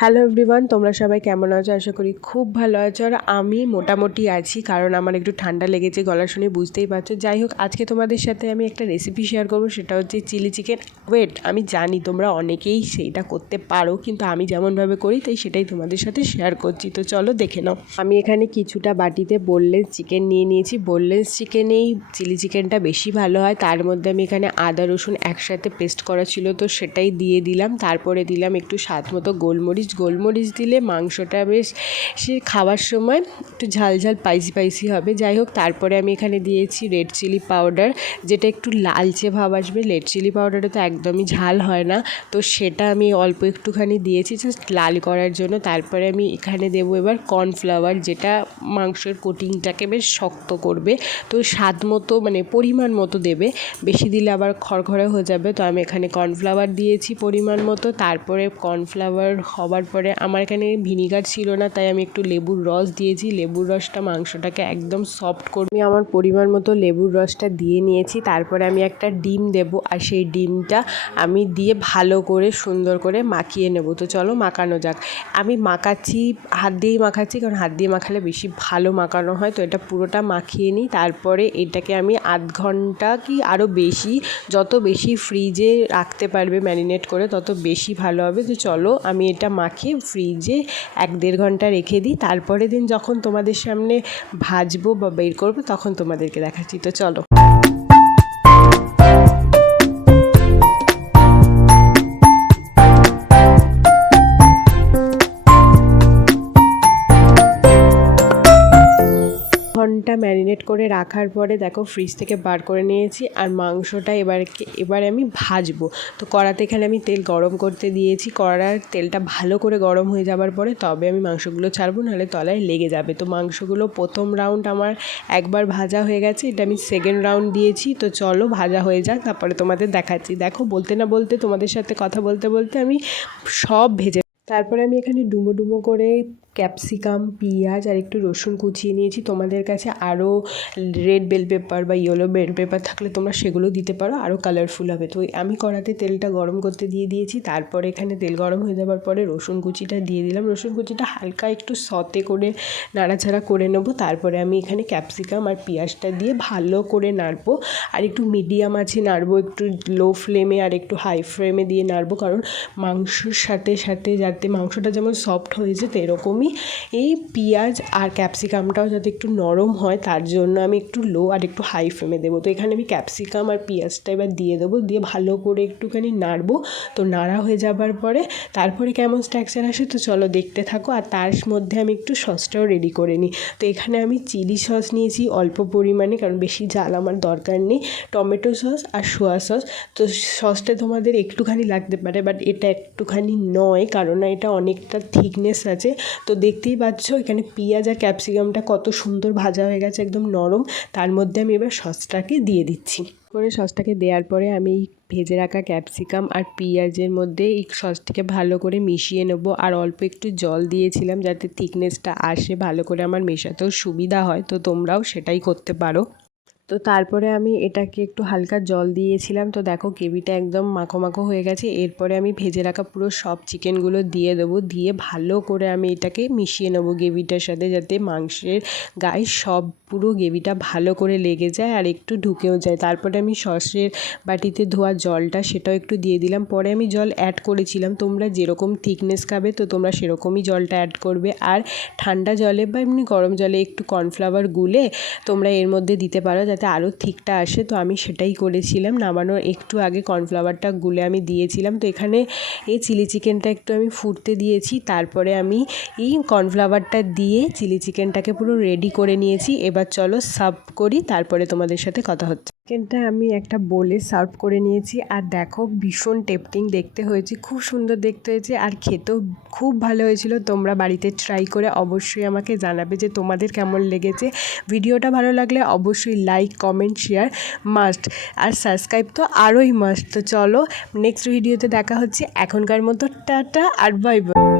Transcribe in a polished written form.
Hello everyone, তোমরা সবাই কেমন আছো? আশা করি খুব ভালো আছো। আর আমি মোটামুটি আছি, কারণ আমার একটু ঠান্ডা লেগেছে, গলা শুনে বুঝতেই পারছো। যাই হোক, আজকে তোমাদের সাথে আমি একটা রেসিপি শেয়ার করবো, সেটা হচ্ছে চিলি চিকেন। ওয়েট, আমি জানি তোমরা অনেকেই সেইটা করতে পারো, কিন্তু আমি যেমনভাবে করি তাই সেটাই তোমাদের সাথে শেয়ার করছি। তো চলো দেখে নাও। আমি এখানে কিছুটা বাটিতে বোনলেস চিকেন নিয়ে নিয়েছি। বোনলেস চিকেনেই চিলি চিকেনটা বেশি ভালো হয়। তার মধ্যে আমি এখানে আদা রসুন একসাথে পেস্ট করা ছিল, তো সেটাই দিয়ে দিলাম। তারপরে দিলাম একটু স্বাদ মতো গোলমরিচ দিলে মাংসটা বেশ সে খাওয়ার সময় একটু ঝাল স্পাইসি হবে। যাই হোক, তারপরে আমি এখানে দিয়েছি রেড চিলি পাউডার, যেটা একটু লালচে ভাব আসবে। রেড চিলি পাউডারে তো একদমই ঝাল হয় না, তো সেটা আমি অল্প একটুখানি দিয়েছি জাস্ট লাল করার জন্য। তারপরে আমি এখানে দেবো এবার কর্নফ্লাওয়ার, যেটা মাংসের কোটিংটাকে বেশ শক্ত করবে। তো স্বাদ মতো মানে পরিমাণ মতো দেবে, বেশি দিলে আবার খড়খড়ে হয়ে যাবে। তো আমি এখানে কর্নফ্লাওয়ার দিয়েছি পরিমাণ মতো। তারপরে কর্নফ্লাওয়ার হবার পরে আমার এখানে ভিনিগার ছিল না, তাই আমি একটু লেবুর রস দিয়েছি। লেবুর রসটা মাংসটাকে একদম সফট করবে। আমি আমার পরিমাণ মতো লেবুর রসটা দিয়ে নিয়েছি। তারপরে আমি একটা ডিম দেব, আর সেই ডিমটা আমি দিয়ে ভালো করে সুন্দর করে মাখিয়ে নেব। তো চলো মাখানো যাক। আমি মাখাচ্ছি, হাত দিয়েই মাখাচ্ছি, কারণ হাত দিয়ে মাখালে বেশি ভালো মাখানো হয়। তো এটা পুরোটা মাখিয়ে নিই। তারপরে এটাকে আমি আধ ঘন্টা কি আরও বেশি, যত বেশি ফ্রিজে রাখতে পারবে ম্যারিনেট করে তত বেশি ভালো হবে। তো চলো আমি এটা মাখিয়ে ফ্রিজে 1-1.5 ঘন্টা রেখে দিই। তারপরের দিন যখন তোমাদের সামনে ভাজবো বা বের করবো তখন তোমাদেরকে দেখাচ্ছি। তো চলো। ঘন্টা ম্যারিনেট করে রাখার পরে দেখো ফ্রিজ থেকে বার করে নিয়েছি। আর মাংসটা এবারে আমি ভাজবো। তো কড়াতে এখানে আমি তেল গরম করতে দিয়েছি। কড়ার তেলটা ভালো করে গরম হয়ে যাবার পরে তবে আমি মাংসগুলো ছাড়বো, নাহলে তলায় লেগে যাবে। তো মাংসগুলো প্রথম রাউন্ড আমার একবার ভাজা হয়ে গেছে, এটা আমি সেকেন্ড রাউন্ড দিয়েছি। তো চলো ভাজা হয়ে যাক, তারপরে তোমাদের দেখাচ্ছি। দেখো বলতে না বলতে, তোমাদের সাথে কথা বলতে বলতে আমি সব ভেজে। তারপরে আমি এখানে ডুমো করে ক্যাপসিকাম, পেঁয়াজ আর একটু রসুন কুচিয়ে নিয়েছি। তোমাদের কাছে আরও রেড বেল পেপার বা ইয়েলো বেল পেপার থাকলে তোমরা সেগুলো দিতে পারো, আরও কালারফুল হবে। তো আমি কড়াতে তেলটা গরম করতে দিয়ে দিয়েছি। তারপরে এখানে তেল গরম হয়ে যাওয়ার পরে রসুন কুচিটা দিয়ে দিলাম। রসুন কুচিটা হালকা একটু সতে করে নাড়াচাড়া করে নেবো। তারপরে আমি এখানে ক্যাপসিকাম আর পেঁয়াজটা দিয়ে ভালো করে নাড়বো, আর একটু মিডিয়াম আছে নাড়বো, একটু লো ফ্লেমে আর একটু হাই ফ্লেমে দিয়ে নাড়বো। কারণ মাংসর সাথে সাথে যাতে মাংসটা যেমন সফট হয়েছে, তো এরকমই এই পেঁয়াজ আর ক্যাপসিকামটাও যাতে একটু নরম হয়, তার জন্য আমি একটু লো আর একটু হাই ফ্লেমে দেবো। তো এখানে আমি ক্যাপসিকাম আর পেঁয়াজটা এবার দিয়ে দেবো, দিয়ে ভালো করে একটুখানি নাড়বো। তো নাড়া হয়ে যাবার পরে তারপরে কেমন স্ট্রাকচার আসে তো চলো দেখতে থাকো। আর তার মধ্যে আমি একটু সসটাও রেডি করে নিই। তো এখানে আমি চিলি সস নিয়েছি অল্প পরিমাণে, কারণ বেশি ঝাল আমার দরকার নেই। টমেটো সস আর সোয়া সস, তো সসটা তোমাদের একটুখানি লাগতে পারে, বাট এটা একটুখানি নয়, কারণ এটা অনেকটা থিকনেস আছে। তো দেখতেই পাচ্ছ এখানে পেঁয়াজ আর ক্যাপসিকামটা কত সুন্দর ভাজা হয়ে গেছে, একদম নরম। তার মধ্যে আমি এবার সসটাকে দিয়ে দিচ্ছি। করে সসটাকে দেওয়ার পরে আমি ভেজে রাখা ক্যাপসিকাম আর পেঁয়াজের মধ্যে এই সসটিকে ভালো করে মিশিয়ে নেব। আর অল্প একটু জল দিয়েছিলাম যাতে থিকনেসটা আসে, ভালো করে আমার মেশাতেও সুবিধা হয়। তো তোমরাও সেটাই করতে পারো। তো তারপরে আমি এটাকে একটু হালকা জল দিয়েছিলাম। তো দেখো গ্রেভিটা একদম মাখো মাখো হয়ে গেছে। এরপরে আমি ভেজে রাখা পুরো সব চিকেনগুলো দিয়ে দেবো, দিয়ে ভালো করে আমি এটাকে মিশিয়ে নেবো গ্রেভিটার সাথে, যাতে মাংসের গায়ে সব পুরো গ্রেভিটা ভালো করে লেগে যায় আর একটু ঢুকেও যায়। তারপরে আমি সসের বাটিতে ধোয়া জলটা সেটাও একটু দিয়ে দিলাম। পরে আমি জল অ্যাড করেছিলাম, তোমরা যেরকম থিকনেস খাবে তো তোমরা সেরকমই জলটা অ্যাড করবে। আর ঠান্ডা জলে বা এমনি গরম জলে একটু কর্নফ্লাওয়ার গুলে তোমরা এর মধ্যে দিতে পারো, যাতে আরও থিকটা আসে। তো আমি সেটাই করেছিলাম, নামানোর একটু আগে কর্নফ্লাওয়ারটা গুলে আমি দিয়েছিলাম। তো এখানে এই চিলি চিকেনটা একটু আমি ফুটতে দিয়েছি। তারপরে আমি এই কর্নফ্লাওয়ারটা দিয়ে চিলি চিকেনটাকে পুরো রেডি করে নিয়েছি। এবার চলো সার্ভ করি, তারপরে তোমাদের সাথে কথা হচ্ছে। চিকেনটা আমি একটা বোলে সার্ভ করে নিয়েছি। আর দেখো ভীষণ টেম্পটিং দেখতে হয়েছে, খুব সুন্দর দেখতে হয়েছে, আর খেতেও খুব ভালো হয়েছিল। তোমরা বাড়িতে ট্রাই করে অবশ্যই আমাকে জানাবে যে তোমাদের কেমন লেগেছে। ভিডিওটা ভালো লাগলে অবশ্যই লাইক, কমেন্ট, শেয়ার মাস্ট, আর সাবস্ক্রাইব তো আরোই মাস্ট। তো চলো নেক্সট ভিডিওতে দেখা হচ্ছে। এখনকার মতো টাটা আর বাই বাই।